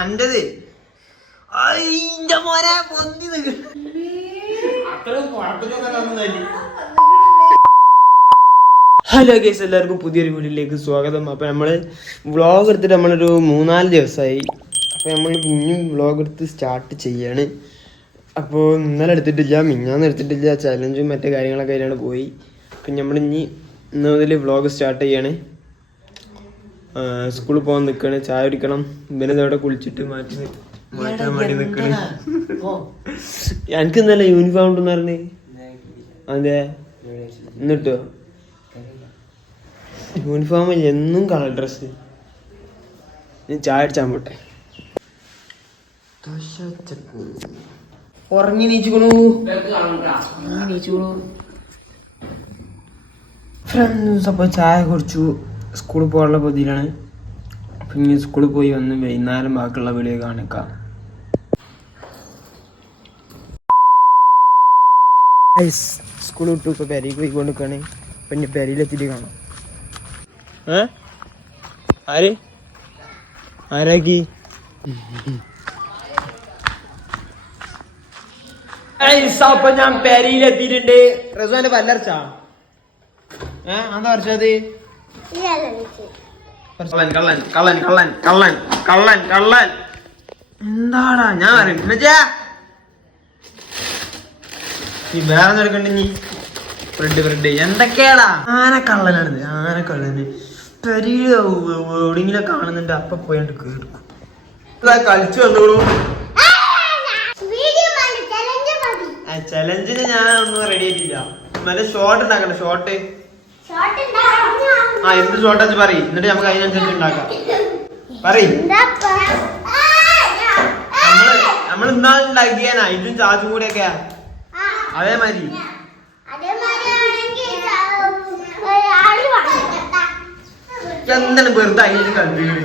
അൻ്റെത് അയിന്റെ മോനെ പൊന്തി ഹലോ ഗൈസ്, എല്ലാവർക്കും പുതിയൊരു വീഡിയോയിലേക്ക് സ്വാഗതം. അപ്പോൾ നമ്മൾ വ്ളോഗ് എടുത്തിട്ട് നമ്മളൊരു 3-4 ദിവസമായി. അപ്പോൾ നമ്മൾ പിന്നെയും വ്ളോഗ് എടുത്ത് സ്റ്റാർട്ട് ചെയ്യാണ്. അപ്പോൾ ഇന്നലെ എടുത്തിട്ടില്ല, മിഞ്ഞാന്ന് എടുത്തിട്ടില്ല. ചലഞ്ചും മറ്റു കാര്യങ്ങളൊക്കെ അതിലാണ് പോയി. അപ്പം നമ്മൾ ഇന്ന് മുതൽ വ്ളോഗ് സ്റ്റാർട്ട് ചെയ്യാണ്. സ്കൂളിൽ പോകാൻ നിൽക്കുകയാണ്, ചായ കുടിക്കണം. ഇവനതവിടെ കുളിച്ചിട്ട് മാറ്റാൻ വേണ്ടി നിൽക്കണേ. എനിക്ക് ഇന്നലെ യൂണിഫോം ഉണ്ടെന്ന് പറഞ്ഞേ. അതെ, എന്നിട്ടോ യൂണിഫോമിൽ എന്നും കളർ ഡ്രസ്സ്. ഞാൻ ചായ അടിച്ചാൻ പോട്ടെ. ഉറങ്ങി നീച്ചുക്കണു ഫ്രണ്ട്സ്. അപ്പോൾ ചായ കുടിച്ചു, സ്കൂളിൽ പോകാനുള്ള പതിയിലാണ്. പിന്നെ സ്കൂളിൽ പോയി വന്ന് വൈകുന്നേരം ബാക്കിയുള്ള വീഡിയോ കാണിക്കാം. സ്കൂൾ വിട്ടു ഇപ്പോൾ പെരയിൽ പോയിക്കൊണ്ട് നിൽക്കുകയാണ്. പിന്നെ പെരയിലെത്തിയിട്ട് കാണാം. ആരാക്കി അപ്പൊ ഞാൻ പെരയിലെത്തിയിട്ടുണ്ട്. റസുവിന്റെ പല്ലർച്ചാ എന്താ പറിച്ചത്? കള്ളൻ കള്ളൻ കള്ളൻ കള്ളൻ കള്ളൻ കള്ളൻ എന്താടാ ഞാൻ അറിയില്ല. ഈ വേറെ എടുക്കണ്ട നീ ഫ്രെഡ് ഫ്രെഡ് എന്തൊക്കെയാടാ? ആനക്കള്ളനാണിത്, ആനക്കള്ളന്. പെരിയില് എവിടെയെങ്കിലും കാണുന്നുണ്ട് അപ്പൊ പോയിട്ട് കേൾക്കും. കളിച്ചു വന്നോളൂ. ചലഞ്ചിന് ഞാൻ ഒന്നും റെഡി ആയിട്ടില്ല. മറ്റേ ഷോർട്ട് ഉണ്ടാക്കണ്ട. ഷോർട്ട് എന്ത് ഷോർട്ട് വെച്ച് പറയും, എന്നിട്ട് നമുക്ക് അതിനനുസരിച്ച് ഉണ്ടാക്കാം. പറയും. നമ്മൾ ഇന്നാൾ ഉണ്ടാക്കിയാനാ ഇതും ചാച്ചും കൂടെ ഒക്കെ അതേമാതിരി. എന്താണ് വെറുതെ അതിന് കണ്ടുകള്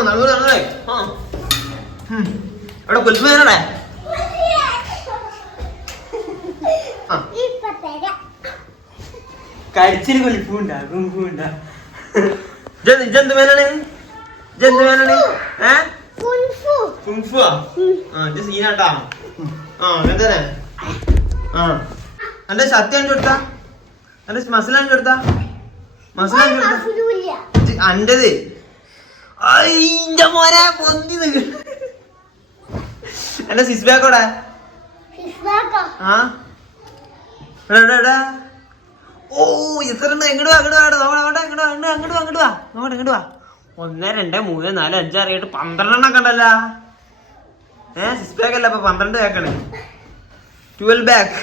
നടന്നേ. അവിടെ കുൽപ്പേനടെ കരിച്ചിന് കുലിപ്പുണ്ടാ കുമ്പുണ്ടാ. ജന്തു വേനാണ് സീനാട്ടാ. അങ്ങനെ തന്നെ. എന്റെ സത്യം കൊടുത്താ, എന്റെ മസിലാൻ കൊടുത്താ, മസിലാൻ കൊടുത്താ അൻ്റെത് അയിന്റെ മോനെ പൊന്തി നിൽക്ക. എന്റെ സിസ് ബാക്കോടെ ഓ എത്ര എങ്ങോട്ട് വാ, അങ്ങോട്ട് വാ, അങ്ങോട്ട് വാ, അങ്ങോട്ട് വാ, 1 2 3 4 5 6 7 12 കണ്ടല്ലോ. സിക്സ് ബാക്ക് അല്ല, അപ്പൊ 12 ബാക്കാണ്. 12 ബാക്ക്.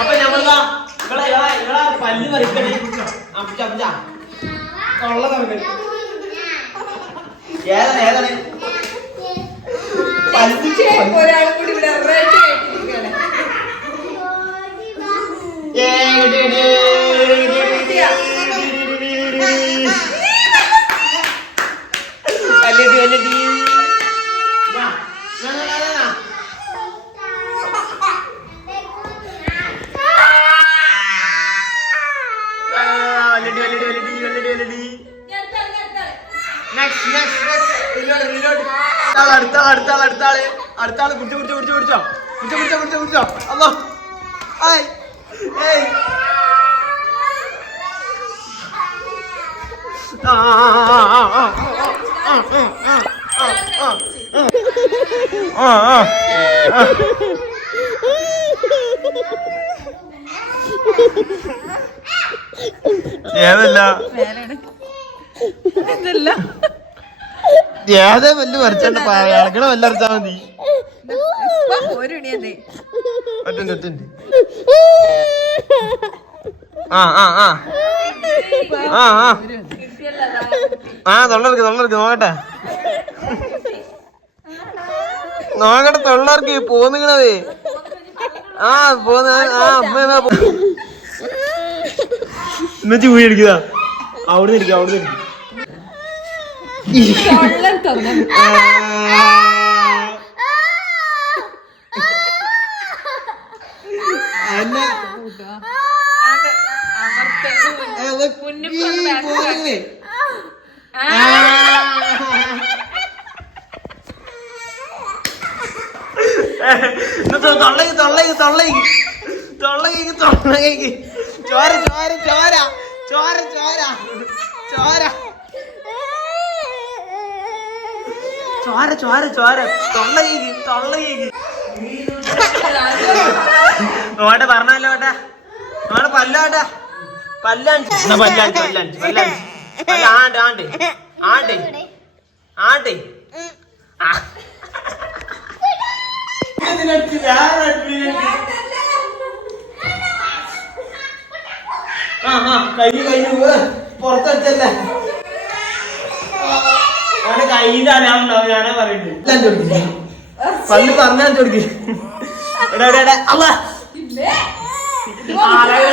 അപ്പൊ ഞമ്മളാ പല്ല് പറിക്കണേ. കൊള്ള തുറക്കണേ. ഏതാണ് ഒരാൾ കൂടി ഇവിടെ അടുത്താള് കുടിച്ചോ. അല്ലോ ഏതേ വല്ല് വരച്ചോണ്ട് ഇളക്കണ വല്ല അരച്ചാ മതി. തൊള്ളർക്ക് നോക്കട്ടെ തൊള്ളർക്ക് പോന്നിക്കണതേ. പോന്ന അമ്മ എന്നുവെച്ച് പോയി അടിക്കുക. അവിടുന്ന് ഇരിക്കും. ഓട്ടെ പറഞ്ഞല്ലോ ഓട്ടെ ഓടെ പല്ലാട്ടെ ആണ്ട് ആണ്ട് ആണ്ട് ആണ്ട് കഴിഞ്ഞു പുറത്ത് വെച്ചല്ലേ അവന്റെ കയ്യിന്റെ അറിയാമുണ്ടാവും. ഞാനാ പറയുന്നത് പല്ല് പറഞ്ഞാൽ ചോദിക്കും.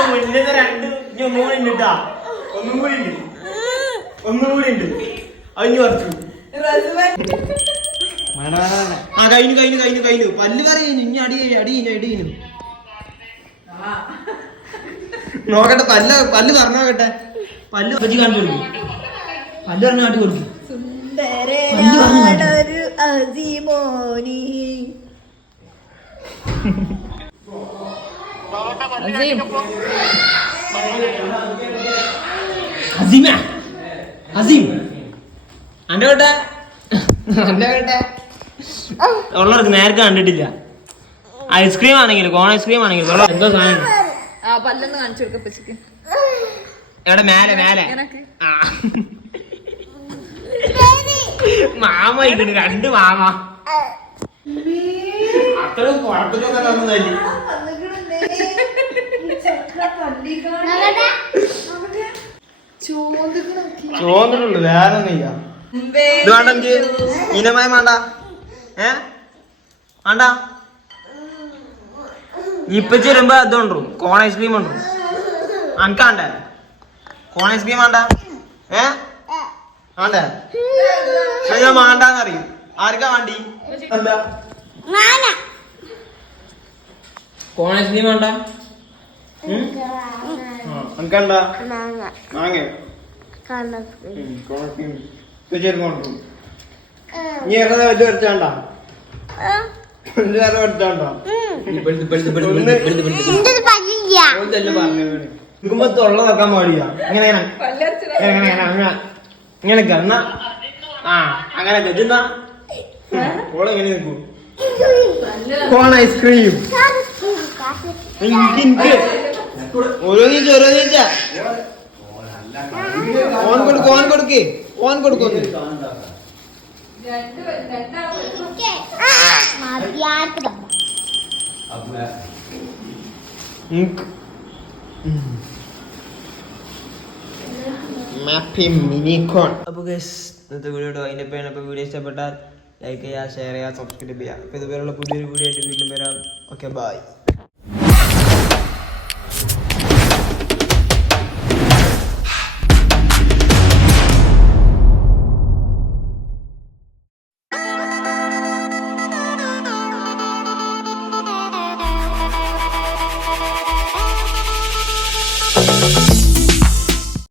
മുന്നേ രണ്ട് ഒന്നുകൂടി ഉണ്ട് കേട്ടാ. ഒന്നും കൂടി ഉണ്ട് അത് ഇനി കുറച്ചു. കഴിഞ്ഞു പല്ല് പറയുന്നു. ഇനി അടി നോക്കട്ടെ. പല്ല് പറഞ്ഞു നോക്കട്ടെ. പല്ല് വെച്ച് കാണിച്ചു കൊടുക്കും. പല്ല് പറഞ്ഞു കാട്ടി കൊടുക്കും. ഉള്ളവർക്ക് നേരത്തെ കണ്ടിട്ടില്ല. ഐസ്ക്രീം ആണെങ്കിലും കോൺ ഐസ്ക്രീം ആണെങ്കിലും എന്തോ സാധനം എവിടെ മേലെ മാമ ഇടുന്നു. രണ്ട് മാമ അത്ര ചോന്നിട്ടുള്ളു. വേറെ ഒന്നുമില്ല. ഇത് വേണ്ട എനിക്ക്. ഇനമയം വേണ്ട. വേണ്ട. ഇപ്പച്ചി വരുമ്പോ ഇതുണ്ടോ കോൺ ഐസ്ക്രീം ഉണ്ടോ? അനക്കാണ്ടേ കോൺ ഐസ്ക്രീം വേണ്ട? വേണ്ടേ? ഞാൻ വേണ്ടാന്നറിയും. ആർക്കാ വേണ്ടി? കോൺ ഐസ്ക്രീം വേണ്ട? അനക്കണ്ട? മാങ്ങ നീ എങ്ങനെ ഇത് വരച്ചാണ്ട? നിൽക്കുമ്പോ തൊള്ള നോക്കാൻ പാടില്ല. ഇങ്ങനെയൊക്കെ എന്നാ അങ്ങനെയൊക്കെ ഇതെന്നാ ഓളെങ്ങനെ നിൽക്കൂ? കോൺ ഐസ്ക്രീം ഓരോ ചോദിച്ചാ ഓൻ കൊടുക്കൊന്നു. അപ്പൊ ഇന്നത്തെ വീഡിയോ അതിന്റെ പേര്. അപ്പൊ വീഡിയോ ഇഷ്ടപ്പെട്ടാൽ ലൈക്ക് ചെയ്യുക, ഷെയർ ചെയ്യുക, സബ്സ്ക്രൈബ് ചെയ്യുക. അപ്പൊ ഇതുപോലുള്ള പുതിയൊരു വീഡിയോ ആയിട്ട് വീണ്ടും വരാം. Okay, by.